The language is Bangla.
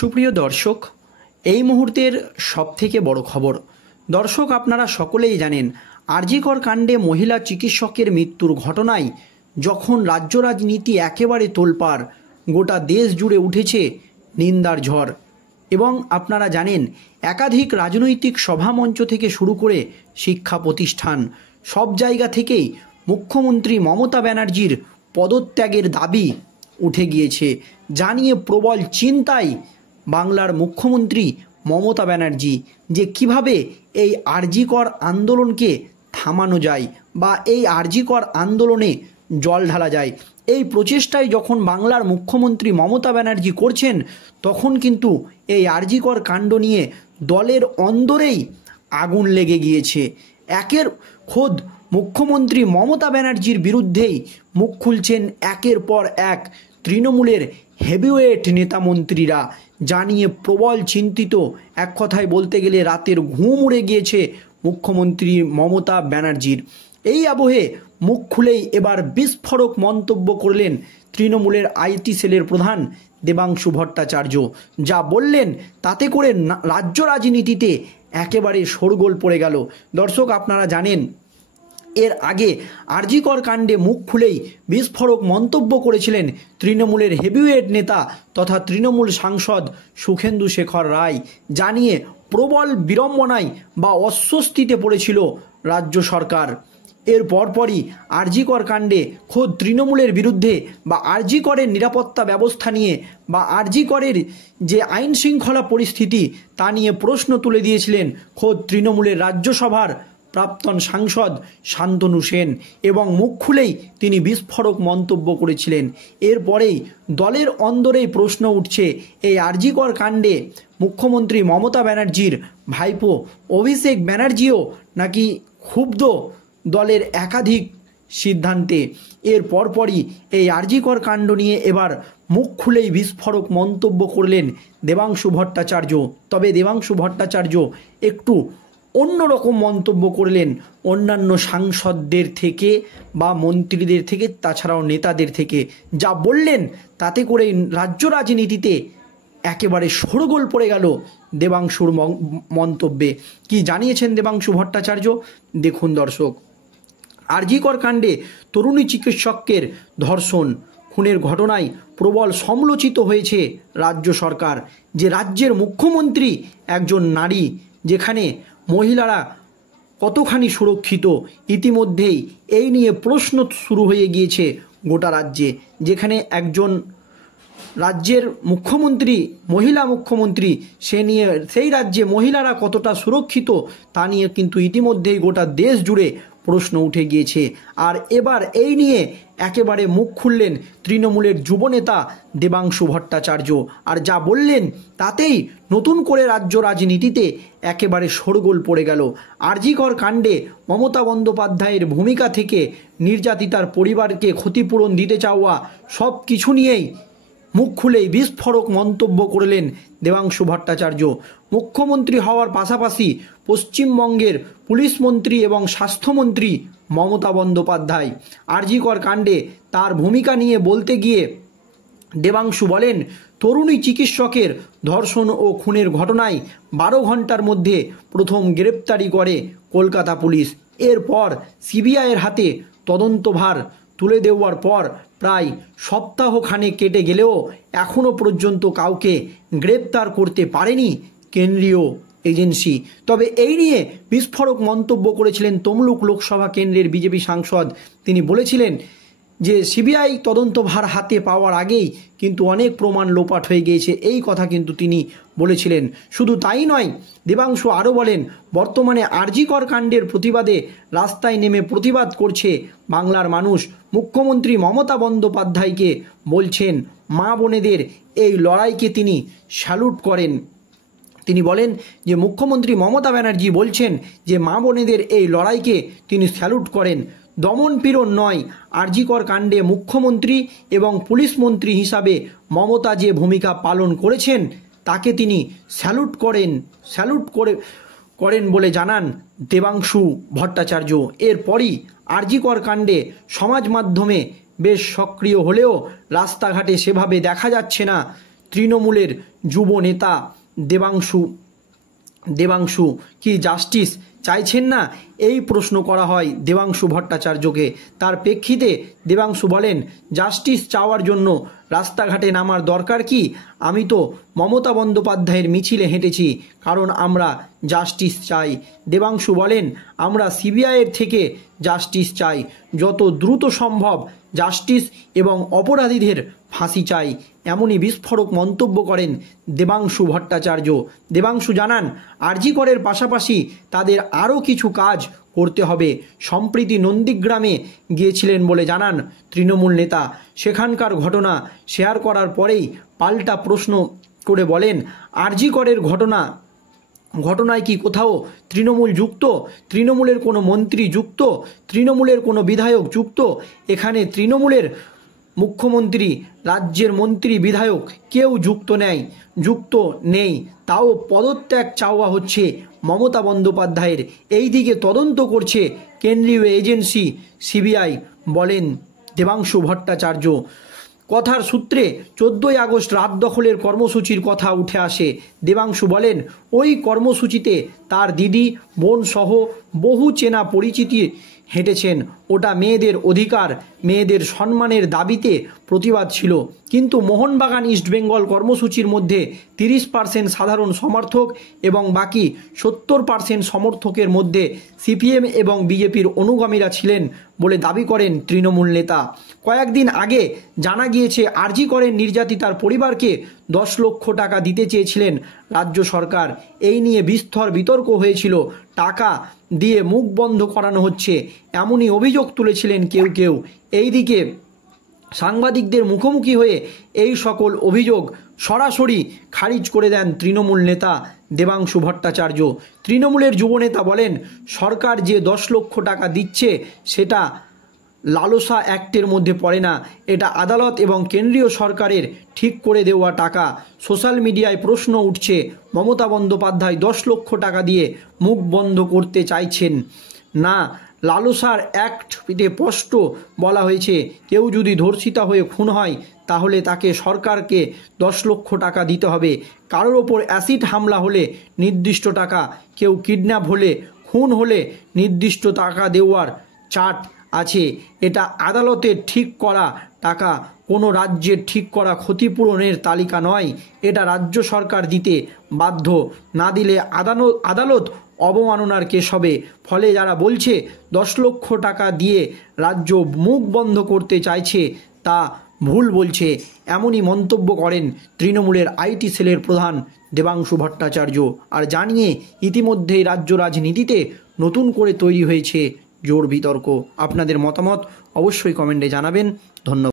সুপ্রিয় দর্শক, এই মুহূর্তের সবথেকে বড় খবর। দর্শক, আপনারা সকলেই জানেন আর.জি. কর কাণ্ডে মহিলা চিকিৎসকের মৃত্যুর ঘটনায় যখন রাজ্য রাজনীতি একেবারে তোলপাড়, গোটা দেশ জুড়ে উঠেছে নিন্দার ঝড়। এবং আপনারা জানেন একাধিক রাজনৈতিক সভামঞ্চ থেকে শুরু করে শিক্ষা প্রতিষ্ঠান, সব জায়গা থেকেই মুখ্যমন্ত্রী মমতা ব্যানার্জির পদত্যাগের দাবি উঠে গিয়েছে। জানিয়ে প্রবল চিন্তায় বাংলার মুখ্যমন্ত্রী মমতা ব্যানার্জি যে কিভাবে এই আর.জি. কর আন্দোলনকে থামানো যায় বা এই আর.জি. কর আন্দোলনে জল ঢালা যায়। এই প্রচেষ্টায় যখন বাংলার মুখ্যমন্ত্রী মমতা ব্যানার্জি করছেন, তখন কিন্তু এই আর.জি. কর কাণ্ড নিয়ে দলের অন্দরেই আগুন লেগে গিয়েছে। একের খোদ মুখ্যমন্ত্রী মমতা ব্যানার্জির বিরুদ্ধেই মুখ খুলছেন একের পর এক তৃণমূলের হেভিওয়েট নেতামন্ত্রীরা। জানিয়ে প্রবল চিন্তিত, এক কথায় বলতে গেলে রাতের ঘুম উড়ে গিয়েছে মুখ্যমন্ত্রী মমতা ব্যানার্জির। এই আবহে মুখ খুলেই এবার বিস্ফোরক মন্তব্য করলেন তৃণমূলের আইটি সেলের প্রধান দেবাংশু ভট্টাচার্য। যা বললেন তাতে করে রাজ্য রাজনীতিতে একেবারে শোরগোল পড়ে গেল। দর্শক, আপনারা জানেন এর আগে আর.জি. কর কাণ্ডে মুখ খুলেই বিস্ফোরক মন্তব্য করেছিলেন তৃণমূলের হেভিওয়েট নেতা তথা তৃণমূল সাংসদ সুখেন্দু শেখর রায়। জানিয়ে প্রবল বিড়ম্বনায় বা অস্বস্তিতে পড়েছিল রাজ্য সরকার। এর পরপরই আর.জি. কর কাণ্ডে খোদ তৃণমূলের বিরুদ্ধে বা আর.জি. করের নিরাপত্তা ব্যবস্থা নিয়ে বা আর.জি. করের যে আইন শৃঙ্খলা পরিস্থিতি তা নিয়ে প্রশ্ন তুলে দিয়েছিলেন খোদ তৃণমূলের রাজ্যসভার প্রাক্তন সাংসদ শান্তনু সেন, এবং মুখ খুলেই তিনি বিস্ফোরক মন্তব্য করেছিলেন। এরপরেই দলের অন্দরেই প্রশ্ন উঠছে এই আর.জি. কর কাণ্ডে মুখ্যমন্ত্রী মমতা ব্যানার্জির ভাইপো অভিষেক ব্যানার্জিও নাকি ক্ষুব্ধ দলের একাধিক সিদ্ধান্তে। এর পরপরই এই আর.জি. কর কাণ্ড নিয়ে এবার মুখ খুলেই বিস্ফোরক মন্তব্য করলেন দেবাংশু ভট্টাচার্য। তবে দেবাংশু ভট্টাচার্য একটু অন্যরকম মন্তব্য করলেন অন্যান্য সাংসদদের থেকে বা মন্ত্রীদের থেকে, তাছাড়াও নেতাদের থেকে। যা বললেন তাতে করে রাজ্য রাজনীতিতে একেবারে শোরগোল পড়ে গেল দেবাংশুর মন্তব্যে। কি জানিয়েছেন দেবাংশু ভট্টাচার্য দেখুন দর্শক। আর.জি. কর কাণ্ডে তরুণী চিকিৎসকের ধর্ষণ খুনের ঘটনায় প্রবল সমালোচিত হয়েছে রাজ্য সরকার। যে রাজ্যের মুখ্যমন্ত্রী একজন নারী, যেখানে মহিলারা কতখানি সুরক্ষিত, ইতিমধ্যেই এই নিয়ে প্রশ্ন শুরু হয়ে গিয়েছে গোটা রাজ্যে। যেখানে একজন রাজ্যের মুখ্যমন্ত্রী, মহিলা মুখ্যমন্ত্রী, সেই রাজ্যে মহিলারা কতটা সুরক্ষিত তা নিয়ে কিন্তু ইতিমধ্যেই গোটা দেশ জুড়ে প্রশ্ন উঠে গিয়েছে। আর এবার এই নিয়ে একেবারে মুখ খুললেন তৃণমূলের যুবনেতা দেবাংশু ভট্টাচার্য। আর যা বললেন তাতেই নতুন করে রাজ্য রাজনীতিতে একেবারে শোরগোল পড়ে গেল। আর.জি. কর কাণ্ডে মমতা বন্দ্যোপাধ্যায়ের ভূমিকা থেকে নির্যাতিতার পরিবারকে ক্ষতিপূরণ দিতে চাওয়া সব কিছু নিয়েই মুখ খুলেই বিস্ফোরক মন্তব্য করলেন দেবাংশু ভট্টাচার্য। মুখ্যমন্ত্রী হওয়ার পাশাপাশি পশ্চিমবঙ্গের পুলিশ মন্ত্রী এবং স্বাস্থ্যমন্ত্রী মমতা বন্দ্যোপাধ্যায় আর.জি. কর কাণ্ডে তার ভূমিকা নিয়ে বলতে গিয়ে দেবাংশু বলেন, তরুণী চিকিৎসকের ধর্ষণ ও খুনের ঘটনায় 12 ঘন্টার মধ্যে প্রথম গ্রেপ্তারি করে কলকাতা পুলিশ। এরপর সিবিআইয়ের হাতে তদন্তভার তুলে দেওয়ার পর প্রায় সপ্তাহখানেক কেটে গেলেও এখনও পর্যন্ত কাউকে গ্রেপ্তার করতে পারেনি কেন্দ্রীয় এজেন্সি। তবে এই নিয়ে বিস্ফোরক মন্তব্য করেছিলেন তমলুক লোকসভা কেন্দ্রের বিজেপি সাংসদ। তিনি বলেছিলেন যে সিবিআই তদন্তভার হাতে পাওয়ার আগেই কিন্তু অনেক প্রমাণ লোপাট হয়ে গিয়েছে, এই কথা কিন্তু তিনি বলেছিলেন। শুধু তাই নয়, দেবাংশু আরও বলেন, বর্তমানে আর.জি. কর কাণ্ডের প্রতিবাদে রাস্তায় নেমে প্রতিবাদ করছে বাংলার মানুষ। মুখ্যমন্ত্রী মমতা বন্দ্যোপাধ্যায়কে বলছেন মা বোনেদের এই লড়াইকে তিনি স্যালুট করেন। তিনি বলেন যে মুখ্যমন্ত্রী মমতা ব্যানার্জি বলছেন যে মা বোনেদের এই লড়াইকে তিনি স্যালুট করেন। দমন পীড়ন নয়, আর.জি. কর কাণ্ডে মুখ্যমন্ত্রী এবং পুলিশ মন্ত্রী হিসাবে মমতা যে ভূমিকা পালন করেছেন তাকে তিনি স্যালুট করেন বলে জানান দেবাংশু ভট্টাচার্য। এরপরই আর.জি. কর কাণ্ডে সমাজ মাধ্যমে বেশ সক্রিয় হলেও রাস্তাঘাটে সেভাবে দেখা যাচ্ছে না তৃণমূলের যুব নেতা দেবাংশু কি জাস্টিস চাইছেন না? এই প্রশ্ন করা হয় দেবাংশু ভট্টাচার্যকে। তার প্রেক্ষিতে দেবাংশু বলেন, জাস্টিস চাওয়ার জন্য রাস্তাঘাটে নামার দরকার কি? আমি তো মমতা বন্দ্যোপাধ্যায়ের মিছিলে হেঁটেছি, কারণ আমরা জাস্টিস চাই। দেবাংশু বলেন, আমরা সিবিআইয়ের থেকে জাস্টিস চাই, যত দ্রুত সম্ভব জাস্টিস এবং অপরাধীদের ফাঁসি চাই। এমনই বিস্ফোরক মন্তব্য করেন দেবাংশু ভট্টাচার্য। দেবাংশু জানান, আরজি করের পাশাপাশি তাদের আরও কিছু কাজ করতে হবে। সম্প্রতি নন্দীগ্রামে গিয়েছিলেন বলে জানান তৃণমূল নেতা। সেখানকার ঘটনা শেয়ার করার পরেই পাল্টা প্রশ্ন করে বলেন, আরজি করের ঘটনায় কি কোথাও তৃণমূল যুক্ত? তৃণমূলের কোনো মন্ত্রী যুক্ত? তৃণমূলের কোনো বিধায়ক যুক্ত? এখানে তৃণমূলের মুখ্যমন্ত্রী, রাজ্যের মন্ত্রী, বিধায়ক কেউ যুক্ত নেই। তাও পদত্যাগ চাওয়া হচ্ছে মমতা বন্দ্যোপাধ্যায়ের। এই দিকে তদন্ত করছে কেন্দ্রীয় এজেন্সি সিবিআই, বলেন দেবাংশু ভট্টাচার্য। কথার সূত্রে 14ই আগস্ট রাত দখলের কর্মসূচির কথা উঠে আসে। দেবাংশু বলেন, ওই কর্মসূচিতে তার দিদি, বোন সহ বহু চেনা পরিচিতি হেঁটেছেন। ওটা মেয়েদের অধিকার, মেয়েদের সম্মানের দাবিতে প্রতিবাদ ছিল। কিন্তু মোহনবাগান ইস্টবেঙ্গল কর্মসূচির মধ্যে 30% সাধারণ সমর্থক এবং বাকি 70% সমর্থকের মধ্যে সিপিএম এবং বিজেপির অনুগামীরা ছিলেন বলে দাবি করেন তৃণমূল নেতা। কয়েকদিন আগে জানা গিয়েছে, আরজি করেন নির্যাতিতার পরিবারকে 10 লক্ষ টাকা দিতে চেয়েছিলেন রাজ্য সরকার। এই নিয়ে বিস্তর বিতর্ক হয়েছিল। টাকা দিয়ে মুখ বন্ধ করানো হচ্ছে, এমনই অভিযোগ তুলেছিলেন কেউ। এইদিকে সাংবাদিকদের মুখোমুখি হয়ে এই সকল অভিযোগ সরাসরি খারিজ করে দেন তৃণমূল নেতা দেবাংশু ভট্টাচার্য। তৃণমূলের যুবনেতা বলেন, সরকার যে 10 লক্ষ টাকা দিচ্ছে সেটা লালসা অ্যাক্টের মধ্যে পড়ে না। এটা আদালত এবং কেন্দ্রীয় সরকারের ঠিক করে দেওয়া টাকা। সোশ্যাল মিডিয়ায় প্রশ্ন উঠছে, মমতা বন্দ্যোপাধ্যায় 10 লক্ষ টাকা দিয়ে মুখ বন্ধ করতে চাইছেন না। লালসার অ্যাক্টে স্পষ্ট বলা হয়েছে, কেউ যদি ধর্ষিতা হয়ে খুন হয় তাহলে তাকে সরকারকে 10 লক্ষ টাকা দিতে হবে। কারোর ওপর অ্যাসিড হামলা হলে নির্দিষ্ট টাকা, কেউ কিডন্যাপ হলে, খুন হলে নির্দিষ্ট টাকা দেওয়ার চার্ট আছে। এটা আদালতের ঠিক করা টাকা, কোনো রাজ্যের ঠিক করা ক্ষতিপূরণের তালিকা নয়। এটা রাজ্য সরকার দিতে বাধ্য, না দিলে আদালত অবমাননার কেস হবে। ফলে যারা বলছে 10 লক্ষ টাকা দিয়ে রাজ্য মুখ বন্ধ করতে চাইছে তা ভুল বলছে। এমনই মন্তব্য করেন তৃণমূলের আইটি সেলের প্রধান দেবাংশু ভট্টাচার্য। আর জানিয়ে ইতিমধ্যেই রাজ্য রাজনীতিতে নতুন করে তৈরি হয়েছে জোর বিতর্ক। আপনাদের মতামত অবশ্যই কমেন্টে জানাবেন। ধন্যবাদ।